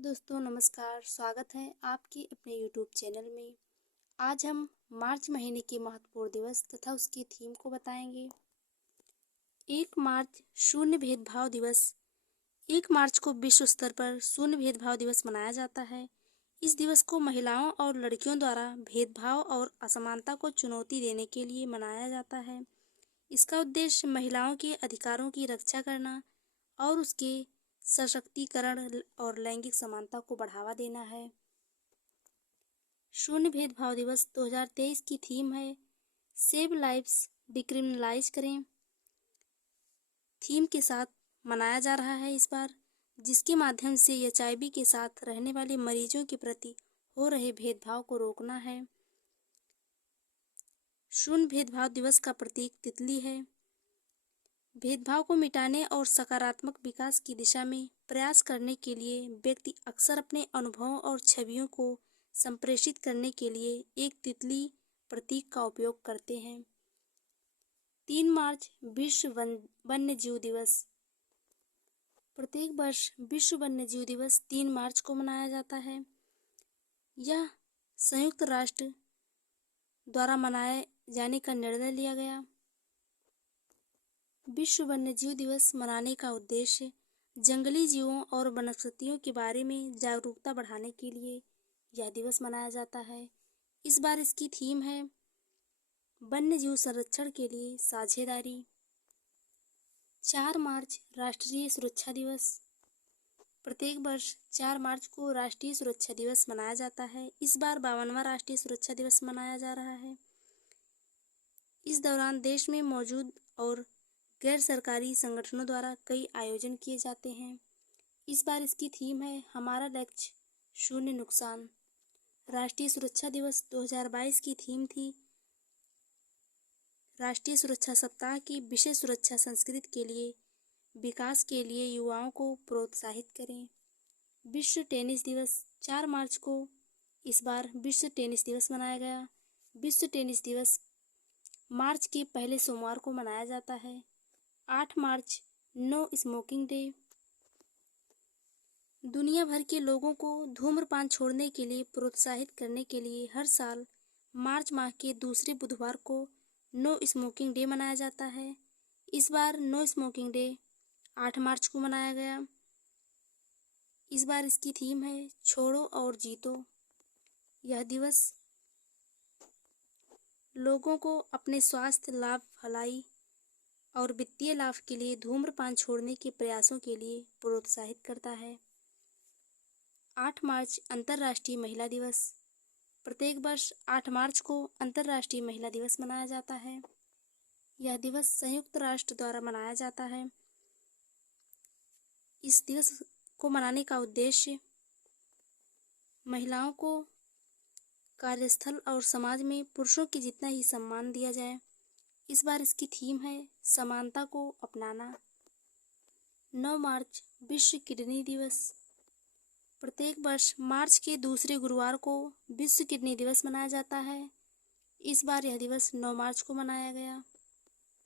दोस्तों नमस्कार। स्वागत है आपके अपने यूट्यूब चैनल में। आज हम मार्च महीने के महत्वपूर्ण दिवस तथा उसकी थीम को बताएंगे। 1 मार्च शून्य भेदभाव दिवस। 1 मार्च को विश्व स्तर पर शून्य भेदभाव दिवस मनाया जाता है। इस दिवस को महिलाओं और लड़कियों द्वारा भेदभाव और असमानता को चुनौती देने के लिए मनाया जाता है। इसका उद्देश्य महिलाओं के अधिकारों की रक्षा करना और उसके सशक्तिकरण और लैंगिक समानता को बढ़ावा देना है। शून्य भेदभाव दिवस 2023 की थीम है सेव लाइव्स डिक्रिमिनलाइज करें। थीम के साथ मनाया जा रहा है इस बार, जिसके माध्यम से एचआईवी के साथ रहने वाले मरीजों के प्रति हो रहे भेदभाव को रोकना है। शून्य भेदभाव दिवस का प्रतीक तितली है। भेदभाव को मिटाने और सकारात्मक विकास की दिशा में प्रयास करने के लिए व्यक्ति अक्सर अपने अनुभवों और छवियों को संप्रेषित करने के लिए एक तितली प्रतीक का उपयोग करते हैं। 3 मार्च विश्व वन्य जीव दिवस। प्रत्येक वर्ष विश्व वन्य जीव दिवस 3 मार्च को मनाया जाता है। यह संयुक्त राष्ट्र द्वारा मनाए जाने का निर्णय लिया गया। विश्व वन्यजीव दिवस मनाने का उद्देश्य जंगली जीवों और वनस्पतियों के बारे में जागरूकता बढ़ाने के लिए यह दिवस मनाया जाता है। इस बार इसकी थीम है वन्यजीव संरक्षण के लिए साझेदारी। 4 मार्च राष्ट्रीय सुरक्षा दिवस। प्रत्येक वर्ष 4 मार्च को राष्ट्रीय सुरक्षा दिवस मनाया जाता है। इस बार 52वां राष्ट्रीय सुरक्षा दिवस मनाया जा रहा है। इस दौरान देश में मौजूद और गैर सरकारी संगठनों द्वारा कई आयोजन किए जाते हैं। इस बार इसकी थीम है हमारा लक्ष्य शून्य नुकसान। राष्ट्रीय सुरक्षा दिवस 2022 की थीम थी राष्ट्रीय सुरक्षा सप्ताह की विषय सुरक्षा संस्कृति के लिए विकास के लिए युवाओं को प्रोत्साहित करें। विश्व टेनिस दिवस 4 मार्च को इस बार विश्व टेनिस दिवस मनाया गया। विश्व टेनिस दिवस मार्च के पहले सोमवार को मनाया जाता है। 8 मार्च नो स्मोकिंग डे। दुनिया भर के लोगों को धूम्रपान छोड़ने के लिए प्रोत्साहित करने के लिए हर साल मार्च माह के दूसरे बुधवार को नो स्मोकिंग डे मनाया जाता है। इस बार नो स्मोकिंग डे 8 मार्च को मनाया गया। इस बार इसकी थीम है छोड़ो और जीतो। यह दिवस लोगों को अपने स्वास्थ्य लाभ, भलाई और वित्तीय लाभ के लिए धूम्रपान छोड़ने के प्रयासों के लिए प्रोत्साहित करता है। 8 मार्च अंतर्राष्ट्रीय महिला दिवस। प्रत्येक वर्ष 8 मार्च को अंतर्राष्ट्रीय महिला दिवस मनाया जाता है। यह दिवस संयुक्त राष्ट्र द्वारा मनाया जाता है। इस दिवस को मनाने का उद्देश्य महिलाओं को कार्यस्थल और समाज में पुरुषों के जितना ही सम्मान दिया जाए। इस बार इसकी थीम है समानता को अपनाना। 9 मार्च विश्व किडनी दिवस। प्रत्येक वर्ष मार्च के दूसरे गुरुवार को विश्व किडनी दिवस मनाया जाता है। इस बार यह दिवस 9 मार्च को मनाया गया।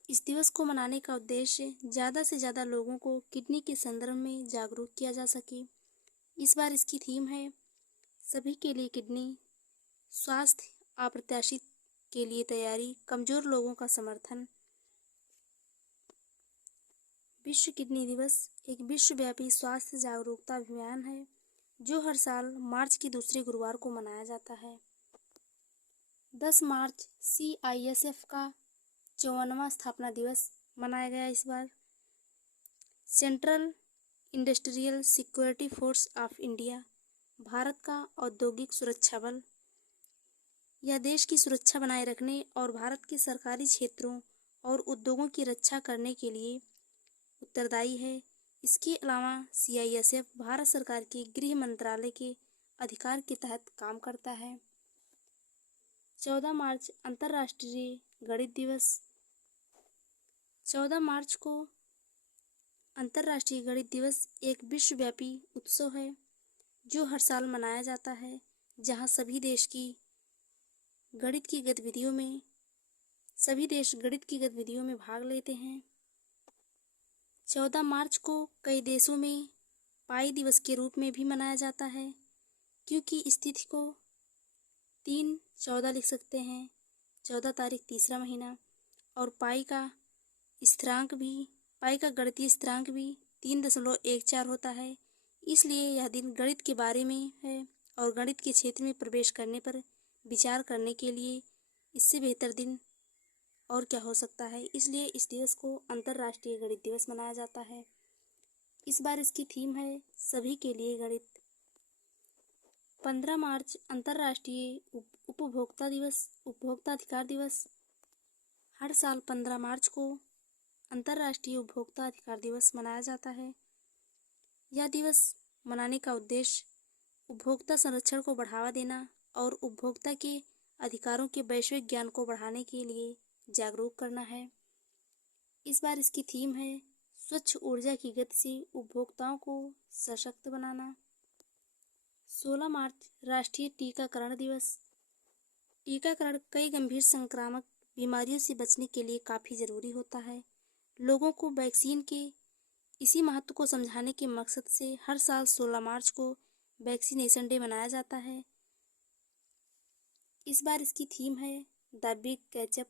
इस दिवस को मनाने का उद्देश्य ज़्यादा से ज़्यादा लोगों को किडनी के संदर्भ में जागरूक किया जा सके। इस बार इसकी थीम है सभी के लिए किडनी, स्वास्थ्य अप्रत्याशित के लिए तैयारी, कमजोर लोगों का समर्थन। विश्व किडनी दिवस एक विश्वव्यापी स्वास्थ्य जागरूकता अभियान है जो हर साल मार्च के दूसरे गुरुवार को मनाया जाता है। 10 मार्च CISF का 54वां स्थापना दिवस मनाया गया। इस बार central industrial security force of India Bharat का औद्योगिक सुरक्षा बल। यह देश की सुरक्षा बनाए रखने और भारत के सरकारी क्षेत्रों और उद्योगों की रक्षा करने के लिए उत्तरदायी है। इसके अलावा CISF भारत सरकार के गृह मंत्रालय के अधिकार के तहत काम करता है। 14 मार्च अंतर्राष्ट्रीय गणित दिवस। 14 मार्च को अंतर्राष्ट्रीय गणित दिवस एक विश्वव्यापी उत्सव है जो हर साल मनाया जाता है, जहां सभी देश गणित की गतिविधियों में भाग लेते हैं। 14 मार्च को कई देशों में पाई दिवस के रूप में भी मनाया जाता है, क्योंकि इस तिथि को 3/14 लिख सकते हैं, 14 तारीख तीसरा महीना। और पाई का गणितीय स्थिरांक भी 3.14 होता है। इसलिए यह दिन गणित के बारे में है और गणित के क्षेत्र में प्रवेश करने पर विचार करने के लिए इससे बेहतर दिन और क्या हो सकता है। इसलिए इस दिवस को अंतर्राष्ट्रीय गणित दिवस मनाया जाता है। इस बार इसकी थीम है सभी के लिए गणित। 15 मार्च अंतर्राष्ट्रीय उपभोक्ता अधिकार दिवस। हर साल 15 मार्च को अंतर्राष्ट्रीय उपभोक्ता अधिकार दिवस मनाया जाता है। यह दिवस मनाने का उद्देश्य उपभोक्ता संरक्षण को बढ़ावा देना और उपभोक्ता के अधिकारों के वैश्विक ज्ञान को बढ़ाने के लिए जागरूक करना है। इस बार इसकी थीम है स्वच्छ ऊर्जा की गति से उपभोक्ताओं को सशक्त बनाना। 16 मार्च राष्ट्रीय टीकाकरण दिवस। टीकाकरण कई गंभीर संक्रामक बीमारियों से बचने के लिए काफ़ी ज़रूरी होता है। लोगों को वैक्सीन के इसी महत्व को समझाने के मकसद से हर साल 16 मार्च को वैक्सीनेशन डे मनाया जाता है। इस बार इसकी थीम है the big catch up.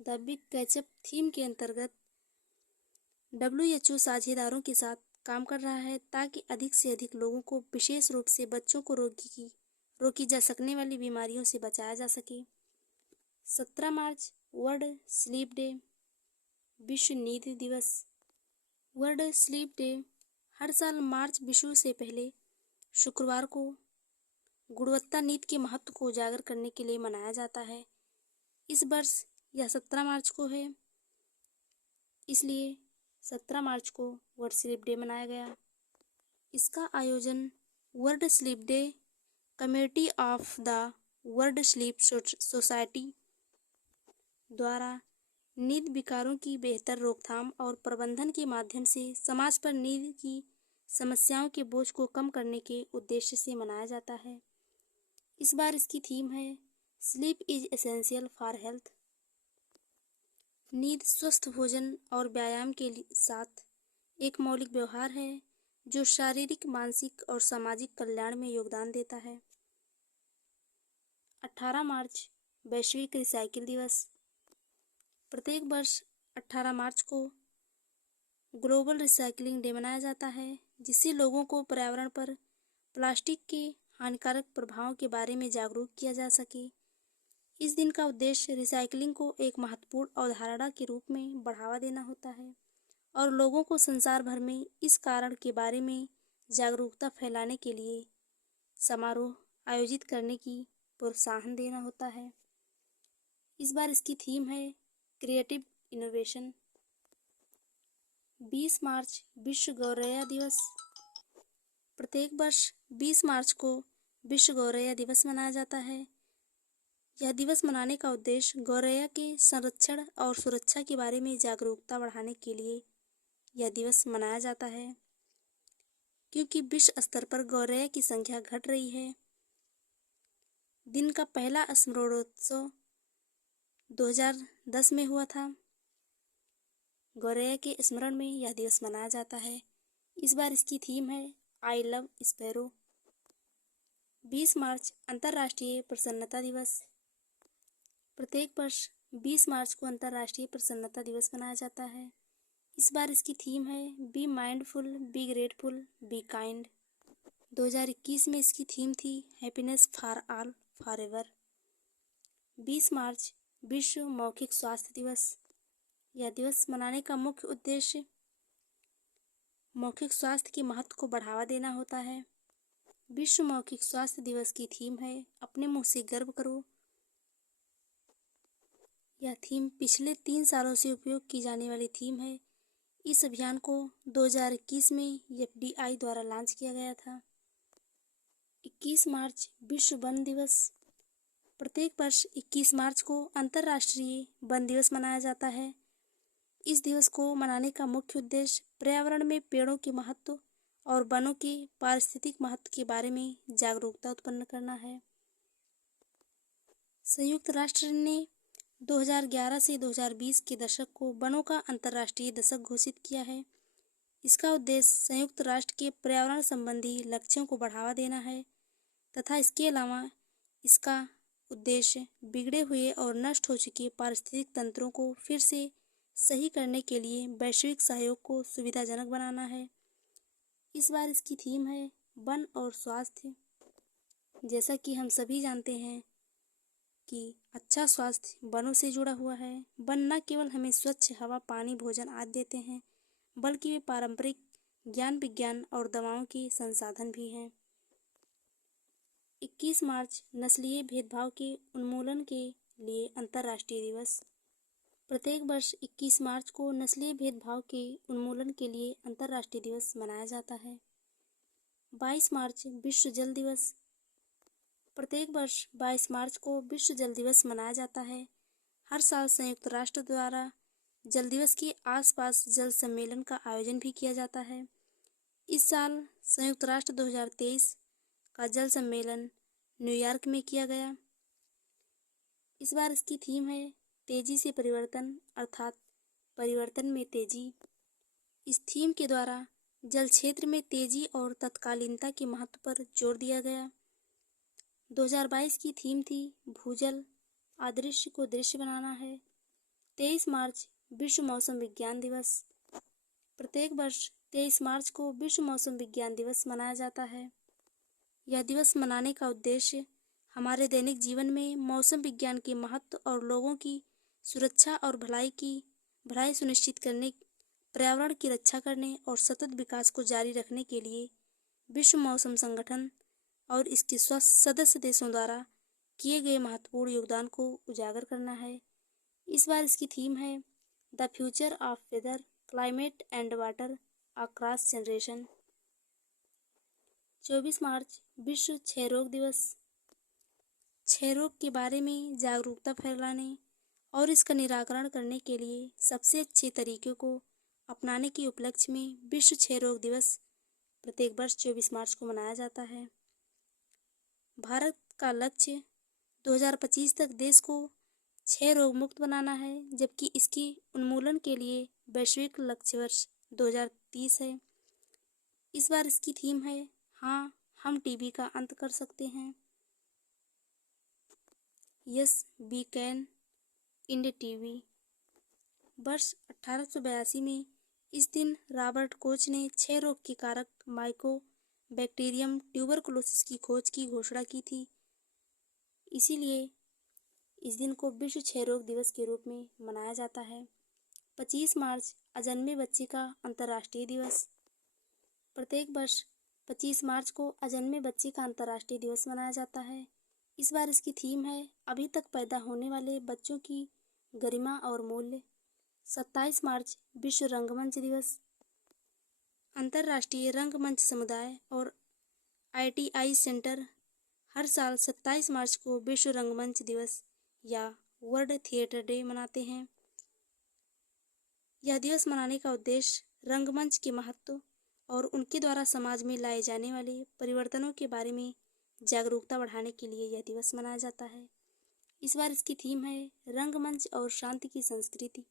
The big catch up theme के अंतर्गत WHO साझेदारों के साथ काम कर रहा है ताकि अधिक से अधिक लोगों को, विशेष रूप से बच्चों को रोकी जा सकने वाली बीमारियों से बचाया जा सके। 17 मार्च वर्ल्ड स्लीप डे, विश्व नींद दिवस। वर्ल्ड स्लीप डे हर साल मार्च विषु से पहले शुक्रवार को गुणवत्ता नींद के महत्व को उजागर करने के लिए मनाया जाता है। इस वर्ष यह 17 मार्च को है, इसलिए 17 मार्च को वर्ल्ड स्लीप डे मनाया गया। इसका आयोजन world sleep day committee of the world sleep society द्वारा नींद विकारों की बेहतर रोकथाम और प्रबंधन के माध्यम से समाज पर नींद की समस्याओं के बोझ को कम करने के उद्देश्य से मनाया जाता है। इस बार इसकी थीम है sleep is essential for health. नींद स्वस्थ भोजन और व्यायाम के साथ एक मौलिक व्यवहार है जो शारीरिक, मानसिक और सामाजिक कल्याण में योगदान देता है। 18 मार्च वैश्विक रिसाइकिल दिवस। प्रत्येक वर्ष 18 मार्च को ग्लोबल रिसाइकलिंग डे मनाया जाता है, जिससे लोगों को पर्यावरण पर प्लास्टिक के हानिकारक प्रभावों के बारे में जागरूक किया जा सके। इस दिन का उद्देश्य रिसाइकलिंग को एक महत्वपूर्ण अवधारणा के रूप में बढ़ावा देना होता है और लोगों को संसार भर में इस कारण के बारे में जागरूकता फैलाने के लिए समारोह आयोजित करने की प्रोत्साहन देना होता है। इस बार इसकी थीम है क्रिएटिव इनोवेशन। 20 मार्च विश्व गौरैया दिवस। प्रत्येक वर्ष 20 मार्च को विश्व गौरैया दिवस मनाया जाता है। यह दिवस मनाने का उद्देश्य गौरैया के संरक्षण और सुरक्षा के बारे में जागरूकता बढ़ाने के लिए यह दिवस मनाया जाता है, क्योंकि विश्व स्तर पर गौरैया की संख्या घट रही है। दिन का पहला स्मरणोत्सव 2010 में हुआ था। गौरैया के स्मरण में यह दिवस मनाया जाता है। इस बार इसकी थीम है आई लव स्पैरो। 20 मार्च अंतर्राष्ट्रीय प्रसन्नता दिवस। प्रत्येक वर्ष 20 मार्च को अंतर्राष्ट्रीय प्रसन्नता दिवस मनाया जाता है। इस बार इसकी थीम है be mindful, be grateful, be kind. 2021 में इसकी थीम थी happiness for all for ever. 20 मार्च विश्व मौखिक स्वास्थ्य दिवस। यह दिवस मनाने का मुख्य उद्देश्य मौखिक स्वास्थ्य के महत्व को बढ़ावा देना होता है। विश्व मौखिक स्वास्थ्य दिवस की थीम है अपने मुंह से गर्व करो। यह थीम पिछले 3 सालों से उपयोग की जाने वाली थीम है। इस अभियान को 2021 में FDI द्वारा लॉन्च किया गया था। 21 मार्च विश्व वन दिवस। प्रत्येक वर्ष 21 मार्च को अंतर्राष्ट्रीय वन दिवस मनाया जाता है। इस दिवस को मनाने का मुख्य उद्देश्य पर्यावरण में पेड़ों के महत्व और वनों के पारिस्थितिक महत्व के बारे में जागरूकता उत्पन्न करना है। संयुक्त राष्ट्र ने 2011 से 2020 के दशक को वनों का अंतर्राष्ट्रीय दशक घोषित किया है। इसका उद्देश्य संयुक्त राष्ट्र के पर्यावरण संबंधी लक्ष्यों को बढ़ावा देना है तथा इसके अलावा इसका उद्देश्य बिगड़े हुए और नष्ट हो चुके पारिस्थितिक तंत्रों को फिर से सही करने के लिए वैश्विक सहयोग को सुविधाजनक बनाना है। इस बार इसकी थीम है वन और स्वास्थ्य। जैसा कि हम सभी जानते हैं कि अच्छा स्वास्थ्य वनों से जुड़ा हुआ है। वन न केवल हमें स्वच्छ हवा, पानी, भोजन आदि देते हैं, बल्कि वे पारंपरिक ज्ञान, विज्ञान और दवाओं के संसाधन भी हैं। 21 मार्च नस्लीय भेदभाव के उन्मूलन के लिए अंतर्राष्ट्रीय दिवस। प्रत्येक वर्ष 21 मार्च को नस्लीय भेदभाव के उन्मूलन के लिए अंतर्राष्ट्रीय दिवस मनाया जाता है। 22 मार्च विश्व जल दिवस। प्रत्येक वर्ष 22 मार्च को विश्व जल दिवस मनाया जाता है। हर साल संयुक्त राष्ट्र द्वारा जल दिवस के आसपास जल सम्मेलन का आयोजन भी किया जाता है। इस साल संयुक्त राष्ट्र 2023 का जल सम्मेलन न्यूयॉर्क में किया गया। इस बार इसकी थीम है तेजी से परिवर्तन, अर्थात परिवर्तन में तेजी। इस थीम के द्वारा जल क्षेत्र में तेजी और तत्कालीनता के महत्व पर जोर दिया गया। 2022 की थीम थी भूजल, अदृश्य को दृश्य बनाना है। 23 मार्च विश्व मौसम विज्ञान दिवस। प्रत्येक वर्ष 23 मार्च को विश्व मौसम विज्ञान दिवस मनाया जाता है। यह दिवस मनाने का उद्देश्य हमारे दैनिक जीवन में मौसम विज्ञान के महत्व और लोगों की सुरक्षा और भलाई सुनिश्चित करने, पर्यावरण की रक्षा करने और सतत विकास को जारी रखने के लिए विश्व मौसम संगठन और इसके सदस्य देशों द्वारा किए गए महत्वपूर्ण योगदान को उजागर करना है। इस बार इसकी थीम है the future of weather, climate and water across generation. 24 मार्च विश्व क्षय रोग दिवस। क्षय रोग के बारे में जागरूकता फैलाने और इसका निराकरण करने के लिए सबसे अच्छे तरीकों को अपनाने के उपलक्ष्य में विश्व क्षय रोग दिवस प्रत्येक वर्ष 24 मार्च को मनाया जाता है। भारत का लक्ष्य 2025 तक देश को क्षय रोग मुक्त बनाना है, जबकि इसके उन्मूलन के लिए वैश्विक लक्ष्य वर्ष 2030 है। इस बार इसकी थीम है हाँ, हम टीबी का अंत कर सकते हैं। Yes, we can end TB. वर्ष 1882 में इस दिन रॉबर्ट कोच ने क्षय रोग के कारक माइकोबैक्टीरियम ट्यूबरकुलोसिस की खोज की घोषणा की थी। इसीलिए इस दिन को विश्व क्षय रोग दिवस के रूप में मनाया जाता है। 25 मार्च अजन्मे बच्चे का अंतर्राष्ट्रीय दिवस। प्रत्येक वर्ष 25 मार्च को अजन्मे बच्चे का अंतर्राष्ट्रीय दिवस मनाया जाता है। इस बार इसकी थीम है अभी तक पैदा होने वाले बच्चों की गरिमा और मूल्य। 27 मार्च विश्व रंगमंच दिवस। अंतर्राष्ट्रीय रंगमंच समुदाय और ITI सेंटर हर साल 27 मार्च को विश्व रंगमंच दिवस या वर्ल्ड थिएटर डे मनाते हैं। यह दिवस मनाने का उद्देश्य रंगमंच के महत्व और उनके द्वारा समाज में लाए जाने वाले परिवर्तनों के बारे में जागरूकता बढ़ाने के लिए यह दिवस मनाया जाता है। इस बार इसकी थीम है रंगमंच और शांति की संस्कृति।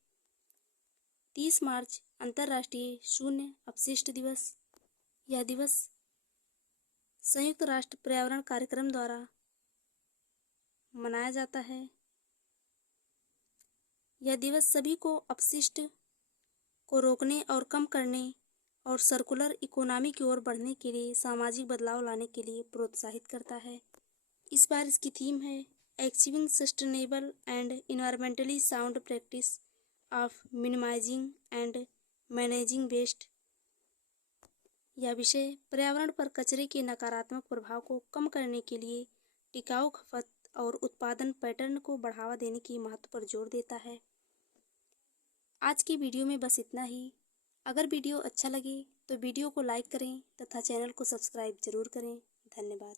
30 मार्च अंतर्राष्ट्रीय शून्य अपशिष्ट दिवस। यह दिवस संयुक्त राष्ट्र पर्यावरण कार्यक्रम द्वारा मनाया जाता है। यह दिवस सभी को अपशिष्ट को रोकने और कम करने और सर्कुलर इकोनॉमी की ओर बढ़ने के लिए सामाजिक बदलाव लाने के लिए प्रोत्साहित करता है। इस बार इसकी थीम है achieving sustainable and environmentally sound practice of minimising and managing waste. यह विषय पर्यावरण पर कचरे के नकारात्मक प्रभाव को कम करने के लिए टिकाऊ खपत और उत्पादन पैटर्न को बढ़ावा देने के महत्व पर जोर देता है। आज की वीडियो में बस इतना ही। अगर वीडियो अच्छा लगे तो वीडियो को लाइक करें तथा चैनल को सब्सक्राइब जरूर करें। धन्यवाद।